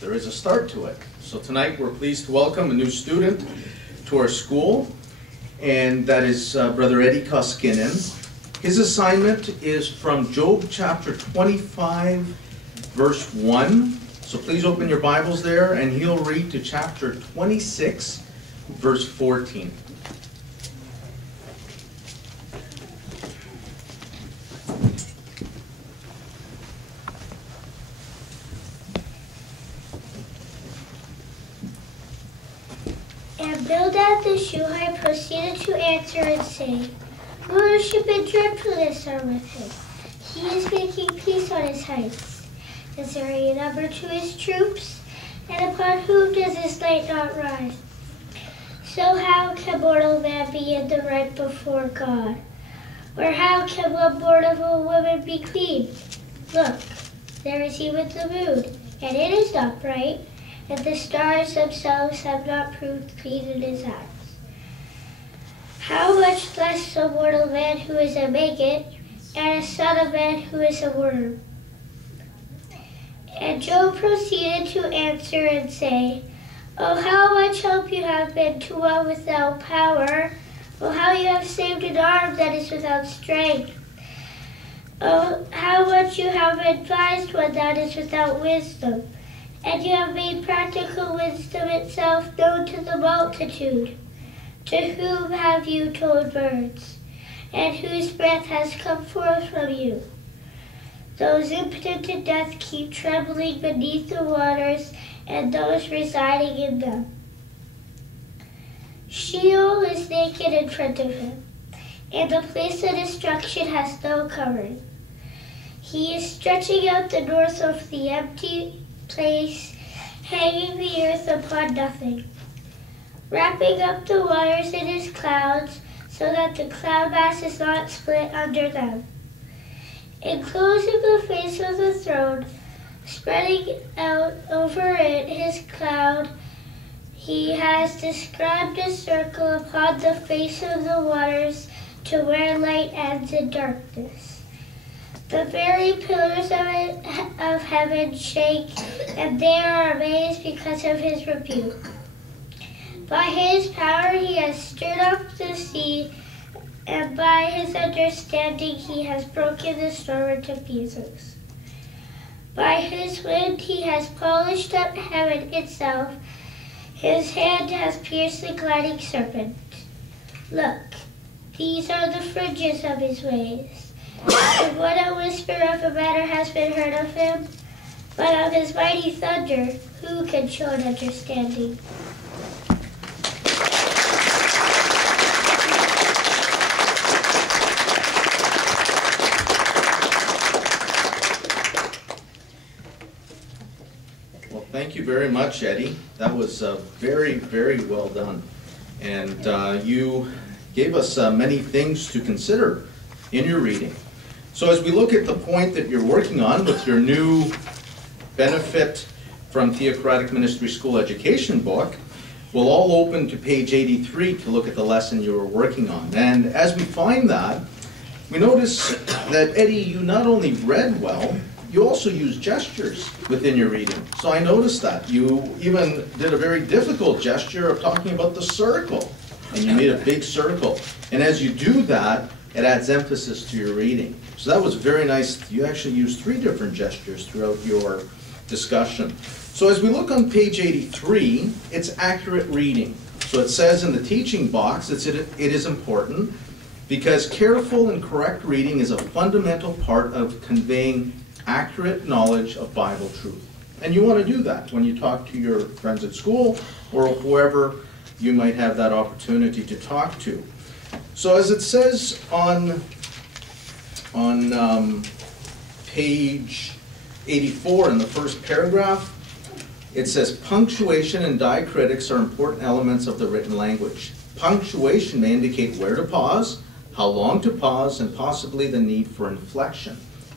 there is a start to it. So tonight we're pleased to welcome a new student to our school, and that is Brother Eddie Koskinen. His assignment is from Job chapter 25, verse 1. So please open your Bibles there, and he'll read to chapter 26, verse 14. And Bildad the Shuhite proceeded to answer and say, Rulership and dreadfulness are with him. He is making peace on his heights. Is there any number to his troops? And upon whom does his light not rise? So how can mortal man be in the right before God? Or how can one born of a woman be clean? Look, there is he with the moon, and it is not bright, and the stars themselves have not proved clean in his eyes. How much less a mortal man who is a maggot, and a son of man who is a worm? And Job proceeded to answer and say, Oh, how much help you have been to one without power! Oh, how you have saved an arm that is without strength! Oh, how much you have advised one that is without wisdom! And you have made practical wisdom itself known to the multitude. To whom have you told birds, and whose breath has come forth from you? Those impotent in death keep trembling beneath the waters, and those residing in them. Sheol is naked in front of him, and the place of destruction has no covering. He is stretching out the north of the empty place, hanging the earth upon nothing, wrapping up the waters in his clouds, so that the cloud mass is not split under them, enclosing the face of the throne, spreading out over it his cloud. He has described a circle upon the face of the waters to where light ends in darkness. The very pillars of heaven shake, and they are amazed because of his rebuke. By his power he has stirred up the sea, and by his understanding he has broken the storm into pieces. By his wind he has polished up heaven itself. His hand has pierced the gliding serpent. Look, these are the fringes of his ways. And what a whisper of a matter has been heard of him, but of his mighty thunder, who can show an understanding? Well, thank you very much, Eddie. That was very, very well done. And you gave us many things to consider in your reading. So as we look at the point that you're working on with your new Benefit from Theocratic Ministry School Education book, we'll all open to page 83 to look at the lesson you were working on. And as we find that, we notice that, Eddie, you not only read well, you also used gestures within your reading. So I noticed that. You even did a very difficult gesture of talking about the circle, and you made a big circle. And as you do that, it adds emphasis to your reading. So that was very nice. You actually used 3 different gestures throughout your discussion. So as we look on page 83, it's accurate reading. So it says in the teaching box, it is important because careful and correct reading is a fundamental part of conveying accurate knowledge of Bible truth. And you want to do that when you talk to your friends at school or whoever you might have that opportunity to talk to. So as it says on page 84 in the first paragraph, it says punctuation and diacritics are important elements of the written language. Punctuation may indicate where to pause, how long to pause, and possibly the need for inflection.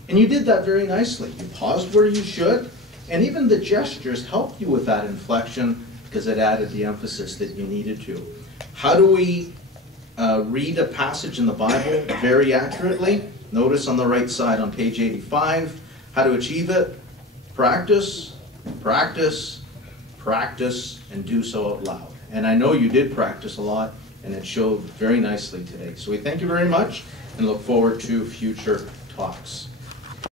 And you did that very nicely. You paused where you should, and even the gestures helped you with that inflection because it added the emphasis that you needed to. How do we read a passage in the Bible very accurately? Notice on the right side on page 85, how to achieve it. Practice, Practice, practice, and do so out loud. And I know you did practice a lot, and it showed very nicely today. So we thank you very much and look forward to future talks.